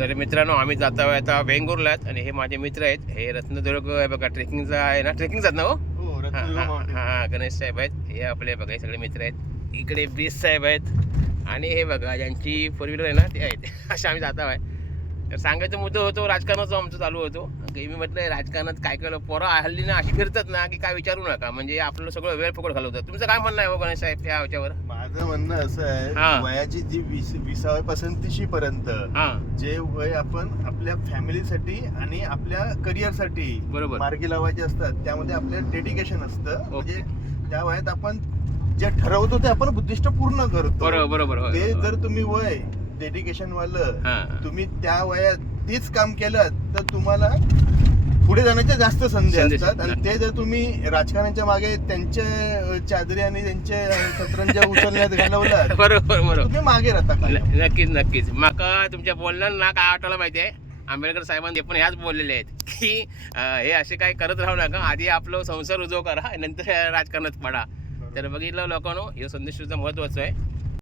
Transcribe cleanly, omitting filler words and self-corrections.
तर मित्रांनो आम्ही जात आहोत आता वेंगुर्ल्यात आणि हे माझे मित्र आहेत. हे रत्नदुर्ग आहे बघा, ट्रेकिंगचा आहे ना, ट्रेकिंगचा ना. हो हा गणेश साहेब आहेत, हे आपले बघा हे सगळे मित्र आहेत. इकडे बीस साहेब आहेत आणि हे बघा ज्यांची फोर व्हीलर आहे ना ते आहेत. असे आम्ही जात आहोत. तर सांगायचा मुद्दा होतो राजकारणाचा आमचं चालू होतो की मी म्हटलं राजकारणात काय केलं पोरं हल्ली ना अशी फिरतात ना की काय विचारू नका, म्हणजे आपलं सगळं वेळ फुकट घालवतात. तुमचं काय म्हणणं आहे हो गणेश साहेब त्या ह्याच्यावर? माझं म्हणणं असं आहे, वयाची जी 20व्या पासून 30 पर्यंत जे वय आपण आपल्या फॅमिलीसाठी आणि आपल्या करिअरसाठी बरोबर मार्गी लावायचे असतात, त्यामध्ये आपलं डेडिकेशन असतं. म्हणजे त्या वयात आपण जे ठरवतो ते आपण उद्दिष्ट पूर्ण करतो. बरोबर. ते जर तुम्ही वय डेडिकेशन वालं तुम्ही त्या वयात तेच काम केलं तर तुम्हाला पुढे जाण्याच्या जास्त संधी असतात. आणि ते जर तुम्ही राजकारणाच्या मागे त्यांच्या चादरी आणि त्यांच्या सतरंजा उचलण्यात घालवलात बरोबर तुम्ही मागे राहता. नक्कीच. माका तुमच्या बोलण्यात ना काय आठवलं माहिती आहे, आंबेडकर साहेबांनी पण ह्याच बोललेले आहेत की हे असे काय करत राहू नका, आधी आपलं संसार उजव करा नंतर राजकारणात पडा. तर बघितलं लोकांनो, हे संदेश सुद्धा महत्वाचा आहे.